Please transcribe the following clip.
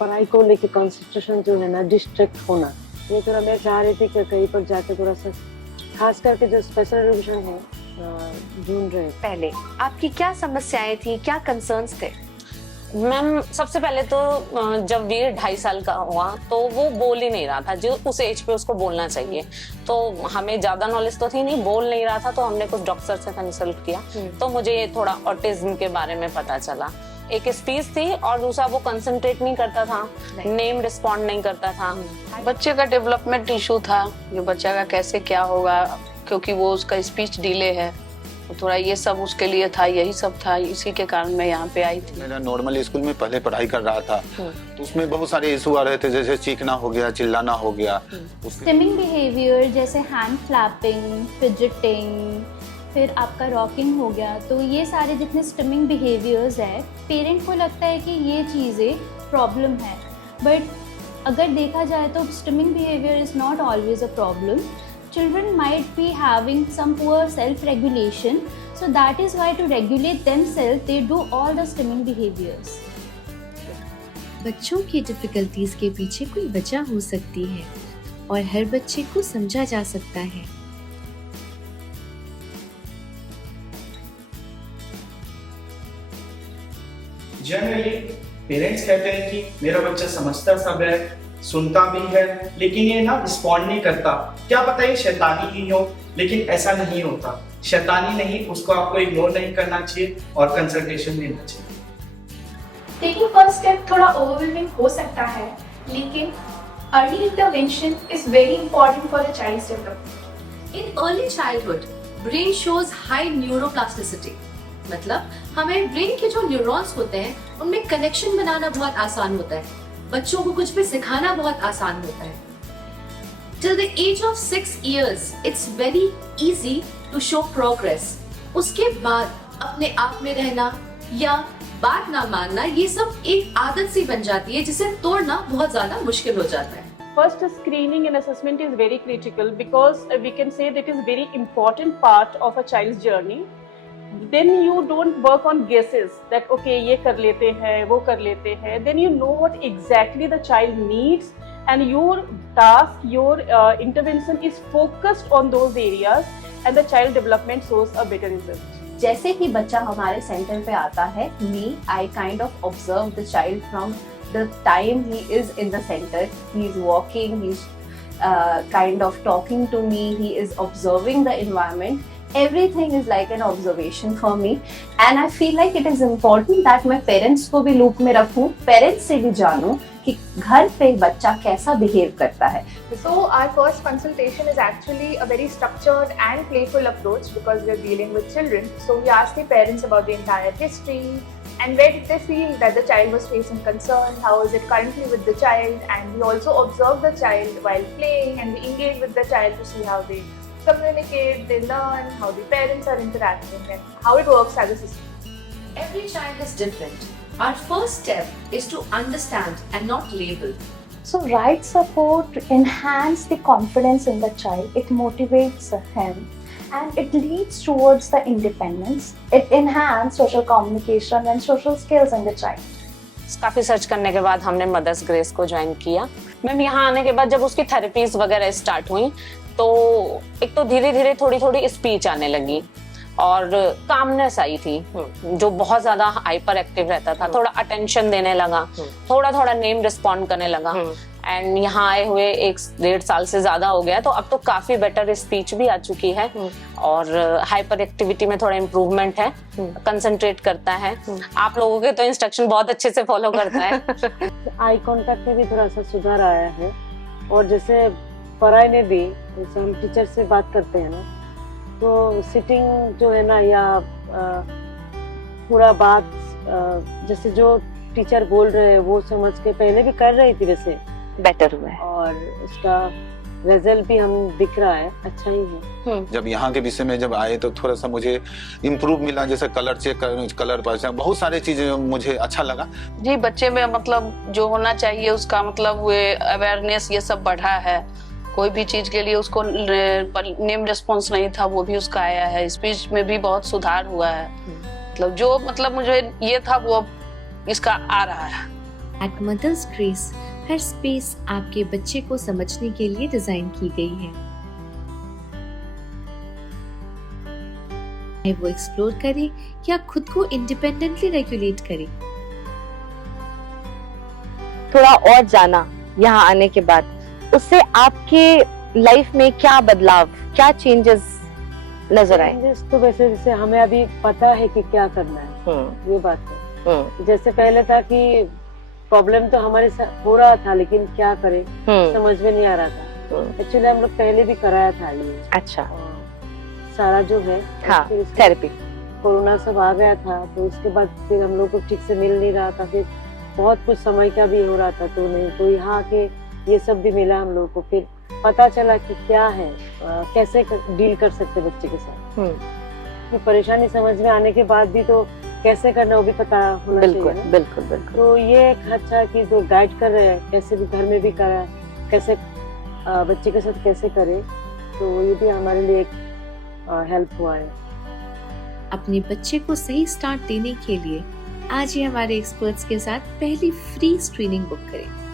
पढ़ाई को लेके कंसंट्रेशन जो है ना, डिस्ट्रैक्ट होना, ये थोड़ा मैं चाह रही थी कि कहीं पर जाके थोड़ा सा खास करके जो स्पेशल एजुकेशन है ढूंढ रहे। पहले आपकी क्या समस्याएं थी, क्या कंसर्न्स थे? मैम सबसे पहले तो जब वीर 2.5 साल का हुआ तो वो बोल ही नहीं रहा था, जो उस एज पे उसको बोलना चाहिए। तो हमें ज्यादा नॉलेज तो थी नहीं, बोल नहीं रहा था, तो हमने कुछ डॉक्टर से कंसल्ट किया तो मुझे थोड़ा ऑटिज्म के बारे में पता चला। एक स्पीच थी और दूसरा वो कंसंट्रेट नहीं करता था, नेम रिस्पॉन्ड नहीं करता था। बच्चे का डेवलपमेंट इशू था, ये बच्चा का कैसे क्या होगा, क्योंकि वो उसका स्पीच डिले है, तो थोड़ा ये सब उसके लिए था, यही सब था, इसी के कारण मैं यहाँ पे आई थी। मेरा नॉर्मल स्कूल में पहले पढ़ाई कर रहा था तो उसमें बहुत सारे इशू आ रहे थे, जैसे चीखना हो गया, चिल्लाना हो गया। स्टिमिंग बिहेवियर जैसे हैंड फ्लैपिंग, फिजिटिंग, फिर आपका रॉकिंग हो गया, तो ये सारे जितने स्टिमिंग बिहेवियर्स है, पेरेंट को लगता है कि ये चीज़ें प्रॉब्लम है, बट अगर देखा जाए तो stimming behaviour is not always a problem. Children might be having some poor self-regulation, so that is why to regulate themselves they do all the stimming behaviors. बच्चों की डिफिकल्टीज के पीछे कोई वजह हो सकती है और हर बच्चे को समझा जा सकता है. जनरली पेरेंट्स कहते हैं कि मेरा बच्चा समझता सब है, सुनता भी है, लेकिन ये ना रिस्पॉन्ड नहीं करता. क्या पता ये शैतानी ही हो, लेकिन ऐसा नहीं होता. शैतानी नहीं, उसको आपको इग्नोर नहीं करना चाहिए और कंसल्टेशन लेना चाहिए. टेकिंग फर्स्ट स्टेप थोड़ा ओवरवेलमिंग हो सकता है, लेकिन early intervention is very important for a child's development. In early childhood brain shows high neuroplasticity, मतलब हमें ब्रेन के जो न्यूरॉन्स होते हैं उनमें कनेक्शन बनाना बहुत आसान होता है. बच्चों को कुछ भी सिखाना बहुत आसान होता है. Till the age of 6 years, it's very easy to show progress. उसके बाद अपने आप में रहना या बात ना मानना, ये सब एक आदत सी बन जाती है जिसे तोड़ना बहुत ज्यादा मुश्किल हो जाता है. First, screening and assessment is very critical because we can say that is very important part of a child's journey. Then you don't work on guesses that okay ये कर लेते हैं, वो कर लेते हैं. Then you know what exactly the child needs and your task, your intervention is focused on those areas and the child development shows a better result. जैसे ही बच्चा हमारे सेंटर पे आता है, I kind of observe the child from the time he is in the center. He is walking, he's kind of talking to me, he is observing the environment. Everything is like an observation for me, and I feel like it is important that मैं parents को भी loop में रखूं, parents से भी जानूं कि घर पे बच्चा कैसा behave करता है. So our first consultation is actually a very structured and playful approach because we are dealing with children. So we ask the parents about the entire history and where did they feel that the child was facing concern, how is it currently with the child, and we also observe the child while playing and we engage with the child to see how they communicate, they learn, how the parents are interacting and how it works as a system. Every child is different. Our first step is to understand and not label. So right support enhance the confidence in the child, it motivates him and it leads towards the independence. It enhances social communication and social skills in the child. काफी search करने के बाद हमने mother's grace को join किया. Ma'am यहाँ आने के बाद जब उसकी थेरेपीज वगैरह स्टार्ट हुई तो एक तो धीरे धीरे थोड़ी थोड़ी स्पीच आने लगी और कामनेस आई थी. जो बहुत ज्यादा हाइपर एक्टिव रहता था, थोड़ा अटेंशन देने लगा, थोड़ा थोड़ा नेम रिस्पॉन्ड करने लगा. एंड यहाँ आए हुए 1-1.5 साल से ज्यादा हो गया, तो अब तो काफी बेटर स्पीच भी आ चुकी है और हाइपर एक्टिविटी में थोड़ा इम्प्रूवमेंट है, कंसंट्रेट करता है. आप लोगों के तो इंस्ट्रक्शन बहुत अच्छे से फॉलो करता है. आई कांटेक्ट में भी थोड़ा सा सुधार आया है. और जैसे पढ़ाई में भी जैसे हम टीचर से बात करते हैं ना, तो सिटिंग जो है ना या पूरा बात जैसे जो टीचर बोल रहे हैं वो समझ के पहले भी कर रही थी, वैसे बेटर हुआ है और उसका रिजल्ट भी हम दिख रहा है, अच्छा ही है. जब यहाँ के विषय में जब आए तो थोड़ा सा मुझे इम्प्रूव मिला, जैसे कलर चेक कलर पर बहुत सारी चीजें मुझे अच्छा लगा. जी, बच्चे में मतलब जो होना चाहिए उसका मतलब वो अवेयरनेस ये सब बढ़ा है. कोई भी चीज के लिए उसको नेम रिस्पॉन्स नहीं था, वो भी उसका आया है. स्पीच में भी बहुत सुधार हुआ है. मतलब जो मतलब मुझे ये था वो इसका आ रहा है. एट मदर्स ग्रेस हर स्पेस आपके बच्चे को समझने के लिए डिजाइन की गई है। वो एक्सप्लोर करे या खुद को इंडिपेंडेंटली रेगुलेट करे। थोड़ा और जाना यहाँ आने के बाद, उससे आपके लाइफ में क्या बदलाव, क्या चेंजेस नजर आए? चेंजेस तो वैसे जैसे हमें अभी पता है कि क्या करना है, ये बात है। जैसे पहले था कि प्रॉब्लम तो हमारे साथ हो रहा था लेकिन क्या करें समझ में नहीं आ रहा था। एक्चुअली हम लोग पहले भी कराया था ये। अच्छा। सारा जो है थेरेपी, कोरोना सब आ गया था तो उसके बाद फिर हम लोग को ठीक से मिल नहीं रहा था, फिर बहुत कुछ समय का भी हो रहा था तो नहीं, तो यहाँ के ये सब भी मिला हम लोग को। फिर पता चला कि क्या है, कैसे डील कर सकते बच्चे के साथ। कि परेशानी समझ में आने के बाद भी तो कैसे करना वो भी पता होना चाहिए। बिल्कुल बिल्कुल। तो ये एक अच्छा कि जो गाइड कर रहे हैं, कैसे भी घर में भी करा, कैसे बच्चे के साथ कैसे करे, तो ये भी हमारे लिए एक हेल्प हुआ है। अपने बच्चे को सही स्टार्ट देने के लिए आज ही हमारे एक्सपर्ट्स के साथ पहली फ्री स्क्रीनिंग बुक करें।